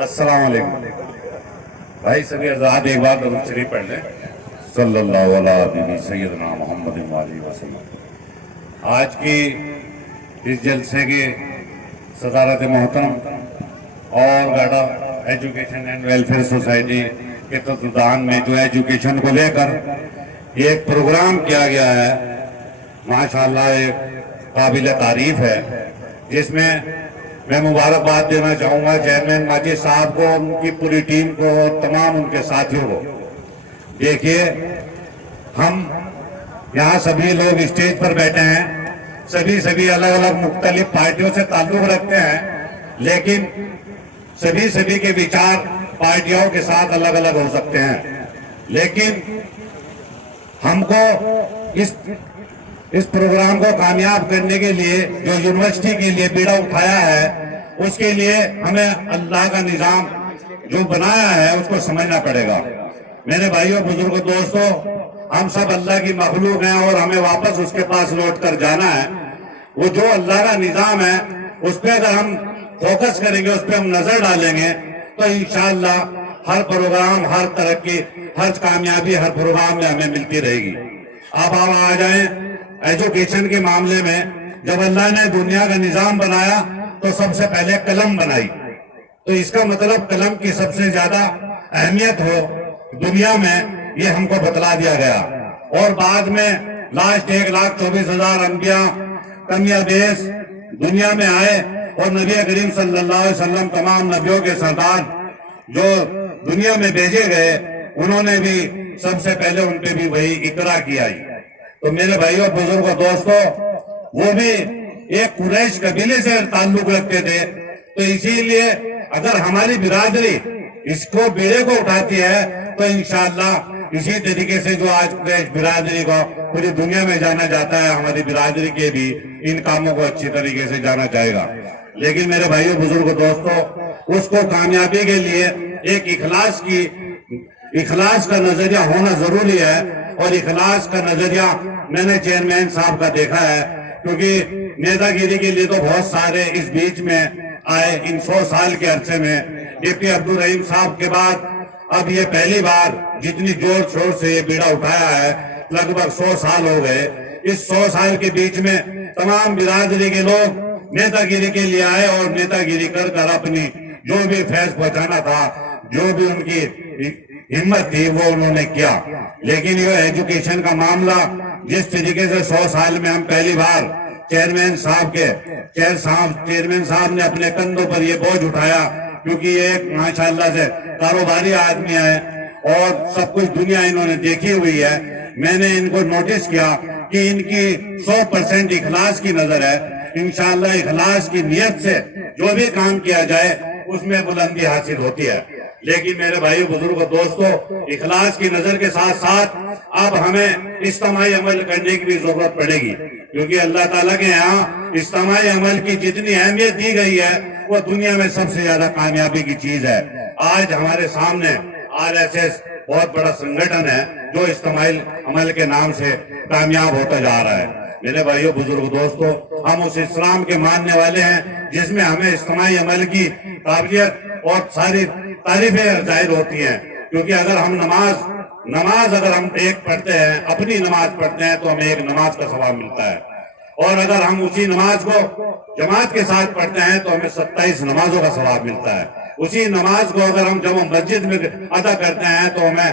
السلام علیکم بھائی سبھی ارزاد ایک بار درود شریف پڑھ لیں صلی اللہ علیہ سیدنا محمد علیہ وسلم۔ آج کی اس جلسے کی صدارت محترم اور گاڑا ایجوکیشن اینڈ ویلفیئر سوسائٹی کے تدان میں جو ایجوکیشن کو لے کر ایک پروگرام کیا گیا ہے، ماشاءاللہ ایک قابل تعریف ہے، جس میں میں مبارکباد دینا چاہوں گا چیئرمین ماجد صاحب کو، ان کی پوری ٹیم کو اور تمام ان کے ساتھیوں کو۔ دیکھیے، ہم یہاں سبھی لوگ اسٹیج پر بیٹھے ہیں، سبھی الگ الگ مختلف پارٹیوں سے تعلق رکھتے ہیں، لیکن سبھی کے وچار پارٹیوں کے ساتھ الگ الگ ہو سکتے ہیں، لیکن ہم کو اس پروگرام کو کامیاب کرنے کے لیے جو یونیورسٹی کے لیے بیڑا اٹھایا ہے، اس کے لیے ہمیں اللہ کا نظام جو بنایا ہے اس کو سمجھنا پڑے گا۔ میرے بھائیوں، بزرگوں، دوستوں، ہم سب اللہ کی مخلوق ہیں اور ہمیں واپس اس کے پاس لوٹ کر جانا ہے۔ وہ جو اللہ کا نظام ہے اس پہ اگر ہم فوکس کریں گے، اس پہ ہم نظر ڈالیں گے، تو انشاءاللہ ہر پروگرام، ہر ترقی، ہر کامیابی ہر پروگرام میں ہمیں ملتی رہے گی۔ اب ہم آ جائیں ایجوکیشن کے معاملے میں۔ جب اللہ نے دنیا کا نظام بنایا تو سب سے پہلے قلم بنائی، تو اس کا مطلب قلم کی سب سے زیادہ اہمیت ہو دنیا میں، یہ ہم کو بتلا دیا گیا۔ اور بعد میں لاسٹ 1,24,000 انبیاء کم یا بیش دنیا میں آئے، اور نبی کریم صلی اللہ علیہ وسلم تمام نبیوں کے سردار جو دنیا میں بھیجے گئے، انہوں نے بھی سب سے پہلے ان پہ بھی وہی اقرا کی آئی۔ تو میرے بھائیوں، بزرگوں، دوستوں، وہ بھی ایک قریش قبیلے سے تعلق رکھتے تھے، تو اسی لیے اگر ہماری برادری اس کو بیڑے کو اٹھاتی ہے تو انشاءاللہ اسی طریقے سے جو آج قریش برادری کو پوری دنیا میں جانا جاتا ہے، ہماری برادری کے بھی ان کاموں کو اچھی طریقے سے جانا جائے گا۔ لیکن میرے بھائیوں، بزرگوں، دوستوں، اس کو کامیابی کے لیے ایک اخلاص کا نظریہ ہونا ضروری ہے، اور اخلاص کا نظریہ میں نے چیئرمین صاحب کا دیکھا ہے، کیونکہ نیتا گیری کے لیے تو بہت سارے اس بیچ میں آئے۔ ان 100 سال کے عرصے میں ڈی پی عبدالرحیم صاحب کے بعد اب یہ پہلی بار جتنی زور شور سے یہ بیڑا اٹھایا ہے، لگ بھگ 100 سال ہو گئے۔ اس 100 سال کے بیچ میں تمام برادری کے لوگ نیتا گیری کے لیے آئے، اور نیتا گیری کر اپنی جو بھی فیض پہنچانا تھا، جو بھی ان کی ہمت تھی، وہ انہوں نے کیا۔ لیکن یہ ایجوکیشن کا معاملہ جس طریقے سے 100 سال میں ہم پہلی بار چیئرمین صاحب نے اپنے کندھوں پر یہ بوجھ اٹھایا، کیونکہ یہ ایک ماشاءاللہ سے کاروباری آدمی ہے اور سب کچھ دنیا انہوں نے دیکھی ہوئی ہے۔ میں نے ان کو نوٹس کیا کہ ان کی 100% اخلاص کی نظر ہے۔ انشاءاللہ اخلاص کی نیت سے جو بھی کام کیا جائے اس میں بلندی حاصل ہوتی ہے۔ لیکن میرے بھائیو، بزرگوں، دوستوں، اخلاص کی نظر کے ساتھ ساتھ اب ہمیں اجتماعی عمل کرنے کی بھی ضرورت پڑے گی، کیونکہ اللہ تعالیٰ کے یہاں اجتماعی عمل کی جتنی اہمیت دی گئی ہے وہ دنیا میں سب سے زیادہ کامیابی کی چیز ہے۔ آج ہمارے سامنے RSS بہت بڑا سنگھٹن ہے جو اجتماعی عمل کے نام سے کامیاب ہوتا جا رہا ہے۔ میرے بھائیو، بزرگ، دوستوں، ہم اس اسلام کے ماننے والے ہیں جس میں ہمیں اجتماعی عمل کی قابلیت اور ساری تعریفیں ظاہر ہوتی ہیں، کیونکہ اگر ہم نماز اگر ہم ایک پڑھتے ہیں، اپنی نماز پڑھتے ہیں، تو ہمیں ایک نماز کا ثواب ملتا ہے، اور اگر ہم اسی نماز کو جماعت کے ساتھ پڑھتے ہیں تو ہمیں 27 نمازوں کا ثواب ملتا ہے۔ اسی نماز کو اگر ہم جمع مسجد میں ادا کرتے ہیں تو ہمیں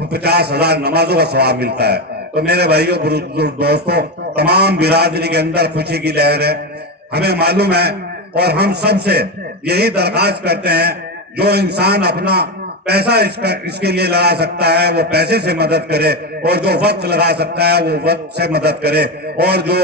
50,000 نمازوں کا ثواب ملتا ہے۔ تو میرے بھائیوں، دوستوں، تمام برادری کے اندر خوشی کی لہر ہے، ہمیں معلوم ہے، اور ہم سب سے یہی درخواست کرتے ہیں، جو انسان اپنا پیسہ اس کے لیے لگا سکتا ہے وہ پیسے سے مدد کرے، اور جو وقت لگا سکتا ہے وہ وقت سے مدد کرے، اور جو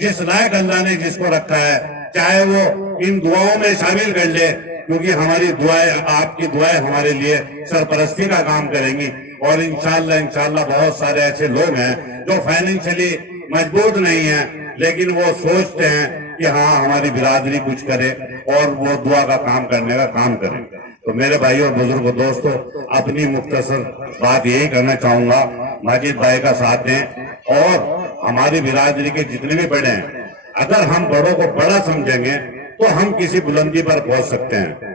جس لائق اللہ نے جس کو رکھا ہے چاہے وہ ان دعاؤں میں شامل کر لے، کیونکہ ہماری دعائیں، آپ کی دعائیں ہمارے لیے سرپرستی کا کام کریں گی۔ اور انشاءاللہ بہت سارے ایسے لوگ ہیں جو فائنینشلی مضبوط نہیں ہیں، لیکن وہ سوچتے ہیں کہ ہاں ہماری برادری کچھ کرے، اور وہ دعا کا کام کرنے کا کام کریں۔ تو میرے بھائیوں، بزرگوں، دوستوں، اپنی مختصر بات یہی کرنا چاہوں گا، ماجد بھائی کا ساتھ دیں، اور ہماری برادری کے جتنے بھی بڑے ہیں، اگر ہم بڑوں کو بڑا سمجھیں گے تو ہم کسی بلندی پر پہنچ سکتے ہیں۔